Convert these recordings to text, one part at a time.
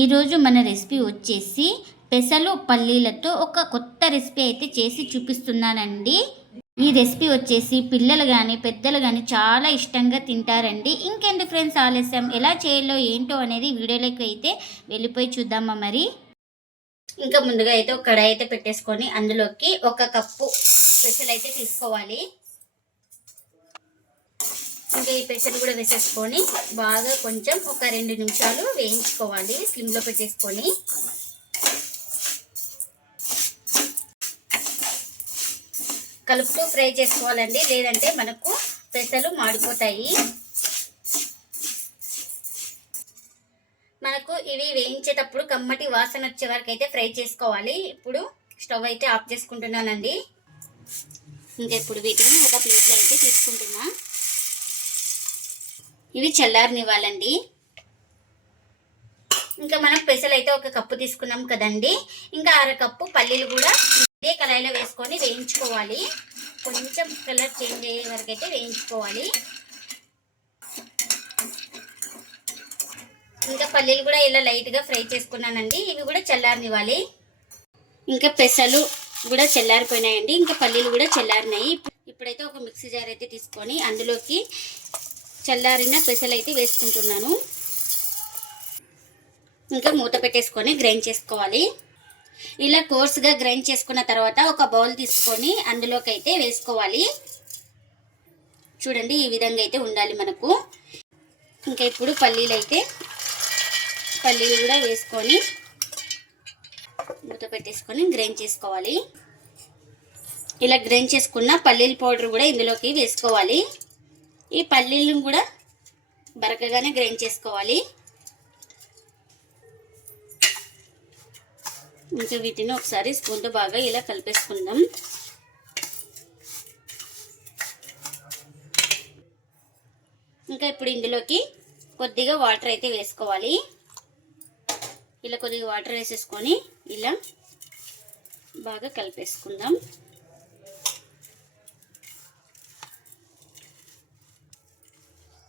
ఈరోజు మన రెసిపీ వచ్చేసి పెసలు పల్లీలతో ఒక కొత్త రెసిపీ అయితే చేసి చూపిస్తున్నానండి. ఈ రెసిపీ వచ్చేసి పిల్లలు కానీ పెద్దలు కానీ చాలా ఇష్టంగా తింటారండి. ఇంకెందుకు ఫ్రెండ్స్ ఆలస్యం? ఎలా చేయాలో ఏంటో అనేది వీడియోలోకి అయితే వెళ్ళిపోయి చూద్దామా మరి? ఇంకా ముందుగా అయితే ఒక కడాయి అయితే పెట్టేసుకొని అందులోకి ఒక కప్పు పెసలు అయితే తీసుకోవాలి. ఇంకా ఈ పెసలు కూడా వేసేసుకొని బాగా కొంచెం ఒక రెండు నిమిషాలు వేయించుకోవాలి స్లిమ్లో పెట్టేసుకొని. కలుపుతూ ఫ్రై చేసుకోవాలండి లేదంటే మనకు పెసలు మాడిపోతాయి. మనకు ఇవి వేయించేటప్పుడు కమ్మటి వాసన వచ్చే వరకు అయితే ఫ్రై చేసుకోవాలి. ఇప్పుడు స్టవ్ అయితే ఆఫ్ చేసుకుంటున్నానండి. ఇంకా ఇప్పుడు వీటిని ఒక ప్లేట్లో అయితే తీసుకుంటున్నా. ఇవి చల్లారనివ్వాలండి. ఇంకా మనం పెసలు అయితే ఒక కప్పు తీసుకున్నాం కదండి. ఇంకా అర కప్పు పల్లీలు కూడా ఇదే కళాయిలో వేసుకొని వేయించుకోవాలి. కొంచెం కలర్ చేంజ్ అయ్యే వరకు అయితే వేయించుకోవాలి. ఇంకా పల్లీలు కూడా ఇలా లైట్గా ఫ్రై చేసుకున్నానండి. ఇవి కూడా చల్లారనివ్వాలి. ఇంకా పెసలు కూడా చల్లారిపోయినాయండి. ఇంకా పల్లీలు కూడా చల్లారినాయి. ఇప్పుడైతే ఒక మిక్సీ జార్ అయితే తీసుకొని అందులోకి చల్లారిన పెసలు అయితే వేసుకుంటున్నాను. ఇంకా మూత పెట్టేసుకొని గ్రైండ్ చేసుకోవాలి. ఇలా కోర్స్గా గ్రైండ్ చేసుకున్న తర్వాత ఒక బౌల్ తీసుకొని అందులోకి అయితే వేసుకోవాలి. చూడండి ఈ విధంగా అయితే ఉండాలి మనకు. ఇంకా ఇప్పుడు పల్లీలు అయితే పల్లీలు కూడా వేసుకొని మూత పెట్టేసుకొని గ్రైండ్ చేసుకోవాలి. ఇలా గ్రైండ్ చేసుకున్న పల్లీల పౌడర్ కూడా ఇందులోకి వేసుకోవాలి. ఈ పల్లీలను కూడా బరకగానే గ్రైండ్ చేసుకోవాలి. ఇంకా వీటిని ఒకసారి స్పూన్తో బాగా ఇలా కలిపేసుకుందాం. ఇంకా ఇప్పుడు ఇందులోకి కొద్దిగా వాటర్ అయితే వేసుకోవాలి. ఇలా కొద్దిగా వాటర్ వేసేసుకొని ఇలా బాగా కలిపేసుకుందాం.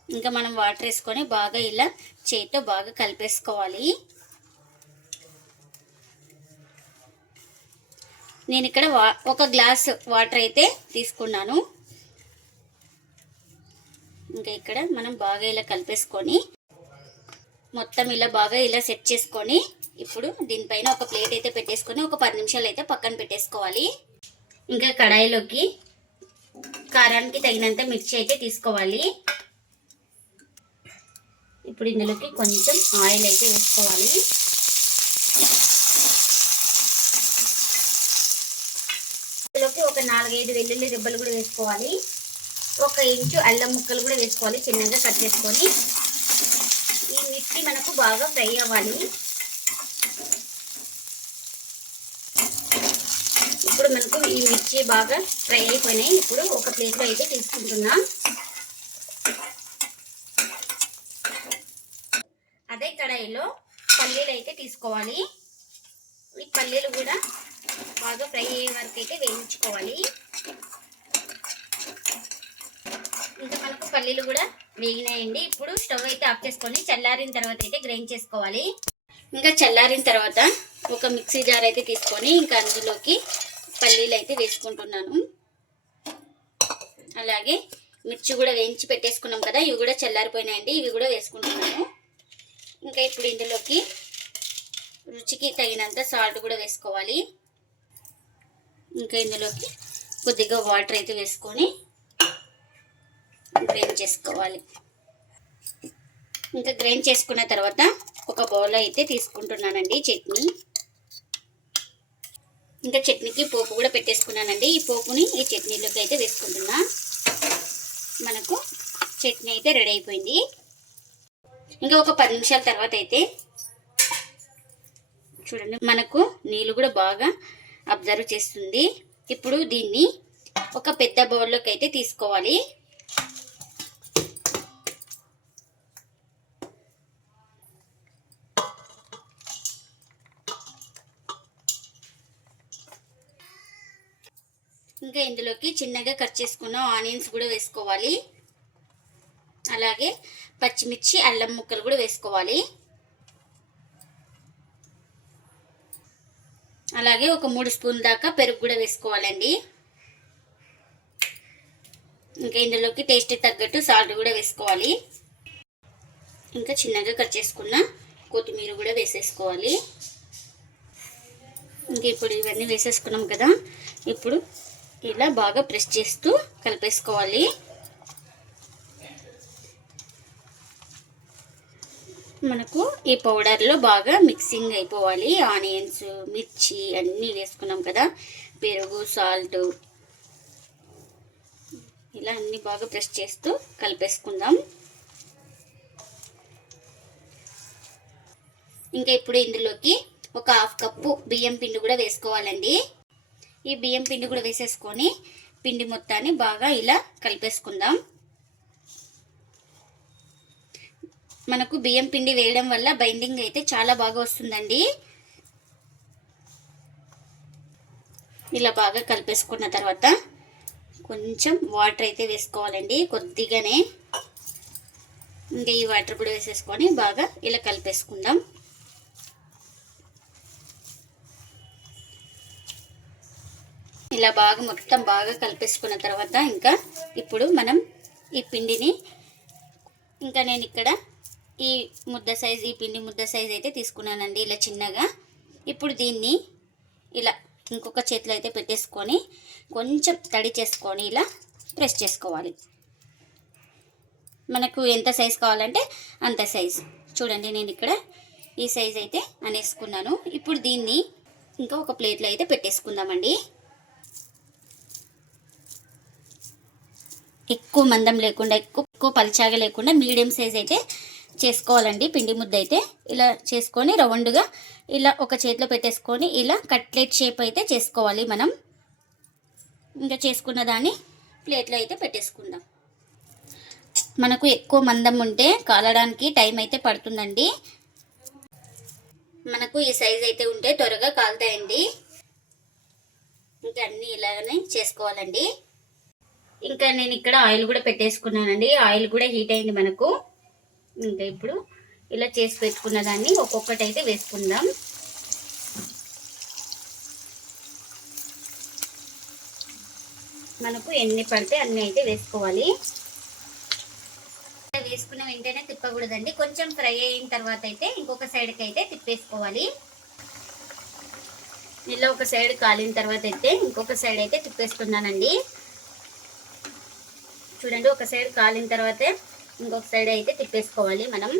ఇంకా మనం వాటర్ వేసుకొని బాగా ఇలా చేతితో బాగా కలిపేసుకోవాలి. నేను ఇక్కడ వా ఒక గ్లాస్ వాటర్ అయితే తీసుకున్నాను. ఇంకా ఇక్కడ మనం బాగా ఇలా కలిపేసుకొని మొత్తం ఇలా బాగా ఇలా సెట్ చేసుకొని ఇప్పుడు దీనిపైన ఒక ప్లేట్ అయితే పెట్టేసుకొని ఒక పది నిమిషాలు అయితే పక్కన పెట్టేసుకోవాలి. ఇంకా కడాయిలోకి కారానికి తగినంత మిర్చి అయితే తీసుకోవాలి. ఇప్పుడు ఇందులోకి కొంచెం ఆయిల్ అయితే వేసుకోవాలి. ఇందులోకి ఒక నాలుగైదు వెల్లుల్లి దెబ్బలు కూడా వేసుకోవాలి. ఒక ఇంచు అల్లం ముక్కలు కూడా వేసుకోవాలి చిన్నగా కట్ చేసుకొని. ఈ మిర్చి మనకు బాగా ఫ్రై అవ్వాలి. ఇప్పుడు మనకు ఈ మిర్చి బాగా ఫ్రై అయిపోయినాయి. ఇప్పుడు ఒక ప్లేట్లో అయితే తీసుకుంటున్నాం అదే కడాయిలో పల్లీలు అయితే తీసుకోవాలి. ఈ పల్లీలు కూడా బాగా ఫ్రై అయ్యే వరకు అయితే వేయించుకోవాలి. ఇంకా మనకు పల్లీలు కూడా వేగినాయండి. ఇప్పుడు స్టవ్ అయితే ఆఫ్ చేసుకొని చల్లారిన తర్వాత అయితే గ్రైండ్ చేసుకోవాలి. ఇంకా చల్లారిన తర్వాత ఒక మిక్సీ జార్ అయితే తీసుకొని ఇంకా అందులోకి పల్లీలు అయితే వేసుకుంటున్నాను. అలాగే మిర్చి కూడా వేయించి పెట్టేసుకున్నాం కదా ఇవి కూడా చల్లారిపోయినాయండి. ఇవి కూడా వేసుకుంటున్నాను. ఇంకా ఇప్పుడు ఇందులోకి రుచికి తగినంత సాల్ట్ కూడా వేసుకోవాలి. ఇంకా ఇందులోకి కొద్దిగా వాటర్ అయితే వేసుకొని గ్రైండ్ చేసుకోవాలి. ఇంకా గ్రైండ్ చేసుకున్న తర్వాత ఒక బౌల్ అయితే తీసుకుంటున్నానండి చట్నీ. ఇంకా చట్నీకి పోపు కూడా పెట్టేసుకున్నానండి. ఈ పోపుని ఈ చట్నీలోకి అయితే వేసుకుంటున్నా. మనకు చట్నీ అయితే రెడీ అయిపోయింది. ఇంకా ఒక పది నిమిషాల తర్వాత అయితే చూడండి. మనకు నీళ్ళు కూడా బాగా అబ్జర్వ్ చేస్తుంది. ఇప్పుడు దీన్ని ఒక పెద్ద బౌల్లోకి అయితే తీసుకోవాలి. ఇంకా ఇందులోకి చిన్నగా కట్ చేసుకున్న ఆనియన్స్ కూడా వేసుకోవాలి. అలాగే పచ్చిమిర్చి అల్లం ముక్కలు కూడా వేసుకోవాలి. అలాగే ఒక మూడు స్పూన్ దాకా పెరుగు కూడా వేసుకోవాలండి. ఇంకా ఇందులోకి టేస్ట్ తగ్గట్టు సాల్ట్ కూడా వేసుకోవాలి. ఇంకా చిన్నగా కట్ చేసుకున్న కొత్తిమీర కూడా వేసేసుకోవాలి. ఇంక ఇప్పుడు ఇవన్నీ వేసేసుకున్నాం కదా. ఇప్పుడు ఇలా బాగా ప్రెస్ చేస్తూ కలిపేసుకోవాలి. మనకు ఈ పౌడర్లో బాగా మిక్సింగ్ అయిపోవాలి. ఆనియన్స్ మిర్చి అన్నీ వేసుకున్నాం కదా. పెరుగు సాల్ట్ ఇలా అన్నీ బాగా ప్రెస్ చేస్తూ కలిపేసుకుందాం. ఇంకా ఇప్పుడు ఇందులోకి ఒక హాఫ్ కప్పు బియ్యం పిండి కూడా వేసుకోవాలండి. ఈ బియ్యం పిండి కూడా వేసేసుకొని పిండి మొత్తాన్ని బాగా ఇలా కలిపేసుకుందాం. మనకు బియ్యం పిండి వేయడం వల్ల బైండింగ్ అయితే చాలా బాగా వస్తుందండి. ఇలా బాగా కలిపేసుకున్న తర్వాత కొంచెం వాటర్ అయితే వేసుకోవాలండి కొద్దిగానే. ఇంకా ఈ వాటర్ కూడా వేసేసుకొని బాగా ఇలా కలిపేసుకుందాం. ఇలా బాగా మొత్తం బాగా కలిపేసుకున్న తర్వాత ఇంకా ఇప్పుడు మనం ఈ పిండిని ఇంకా నేను ఇక్కడ ఈ ముద్ద సైజ్ ఈ పిండి ముద్ద సైజ్ అయితే తీసుకున్నానండి ఇలా చిన్నగా. ఇప్పుడు దీన్ని ఇలా ఇంకొక చేతిలో అయితే పెట్టేసుకొని కొంచెం తడి చేసుకొని ఇలా ప్రెస్ చేసుకోవాలి. మనకు ఎంత సైజ్ కావాలంటే అంత సైజ్. చూడండి నేను ఇక్కడ ఈ సైజ్ అయితే అనేసుకున్నాను. ఇప్పుడు దీన్ని ఇంకా ఒక ప్లేట్లో అయితే పెట్టేసుకుందామండి. ఎక్కువ మందం లేకుండా ఎక్కువ ఎక్కువ పల్చాగా లేకుండా మీడియం సైజ్ అయితే చేసుకోవాలండి. పిండి ముద్ద అయితే ఇలా చేసుకొని రౌండ్గా ఇలా ఒక చేతిలో పెట్టేసుకొని ఇలా కట్లెట్ షేప్ అయితే చేసుకోవాలి మనం. ఇంకా చేసుకున్న దాన్ని ప్లేట్లో అయితే పెట్టేసుకుందాం. మనకు ఎక్కువ మందం ఉంటే కాలడానికి టైం అయితే పడుతుందండి. మనకు ఈ సైజ్ అయితే ఉంటే త్వరగా కాలుతాయండి. ఇంకా అన్నీ ఇలాగనే చేసుకోవాలండి. ఇంకా నేను ఇక్కడ ఆయిల్ కూడా పెట్టేసుకున్నానండి. ఆయిల్ కూడా హీట్ అయింది మనకు. ఇంకా ఇప్పుడు ఇలా చేసి పెట్టుకున్న దాన్ని ఒక్కొక్కటి అయితే వేసుకుందాం. మనకు ఎన్ని పడితే అన్ని అయితే వేసుకోవాలి. వేసుకున్న వెంటనే తిప్పకూడదండి. కొంచెం ఫ్రై అయిన తర్వాత అయితే ఇంకొక సైడ్కి అయితే తిప్పేసుకోవాలి. ఇలా ఒక సైడ్ కాలిన తర్వాత అయితే ఇంకొక సైడ్ అయితే తిప్పేస్తున్నానండి చూడండి ఒక సైడ్ కాలిన తర్వాతే ఇంకొక సైడ్ అయితే తిప్పేసుకోవాలి మనం.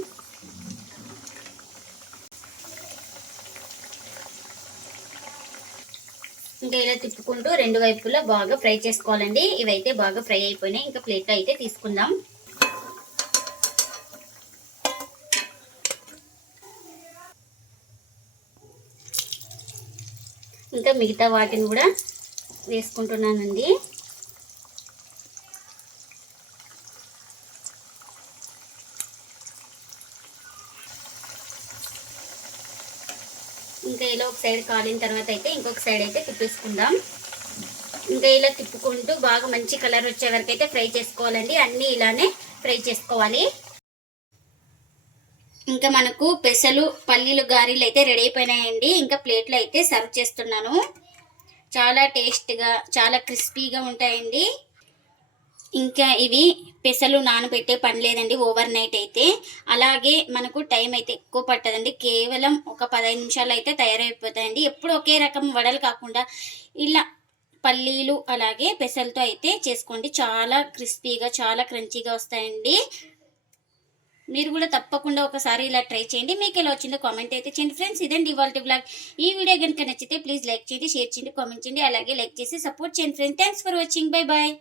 ఇంకా ఇలా తిప్పుకుంటూ రెండు వైపులా బాగా ఫ్రై చేసుకోవాలండి. ఇవైతే బాగా ఫ్రై అయిపోయినాయి. ఇంకా ప్లేట్లో అయితే తీసుకుందాం. ఇంకా మిగతా వాటిని కూడా వేసుకుంటున్నానండి. ఇంకా ఇలా ఒక సైడ్ కాలిన తర్వాత అయితే ఇంకొక సైడ్ అయితే తిప్పేసుకుందాం. ఇంకా ఇలా తిప్పుకుంటూ బాగా మంచి కలర్ వచ్చే వరకు అయితే ఫ్రై చేసుకోవాలండి. అన్నీ ఇలానే ఫ్రై చేసుకోవాలి. ఇంకా మనకు పెసలు పల్లీలు గారెలు అయితే రెడీ అయిపోయినాయండి. ఇంకా ప్లేట్లో అయితే సర్వ్ చేస్తున్నాను. చాలా టేస్ట్గా చాలా క్రిస్పీగా ఉంటాయండి. ఇంకా ఇవి పెసలు నానబెట్టే పని లేదండి ఓవర్ నైట్ అయితే. అలాగే మనకు టైం అయితే ఎక్కువ పట్టదండి. కేవలం ఒక పదహైదు నిమిషాలు అయితే తయారైపోతాయండి. ఎప్పుడు ఒకే రకం వడలు కాకుండా ఇలా పల్లీలు అలాగే పెసలతో అయితే చేసుకోండి. చాలా క్రిస్పీగా చాలా క్రంచీగా వస్తాయండి. మీరు కూడా తప్పకుండా ఒకసారి ఇలా ట్రై చేయండి. మీకు ఎలా వచ్చిందో కామెంట్ అయితే చేయండి. ఫ్రెండ్స్ ఇదండి ఇవాళ బ్లాగ్ ఈ వీడియో కనుక నచ్చితే ప్లీజ్ లైక్ చేయండి షేర్ చేయండి కామెంట్ చేయండి. అలాగే లైక్ చేసి సపోర్ట్ చేయండి friends. Thanks for watching. Bye bye.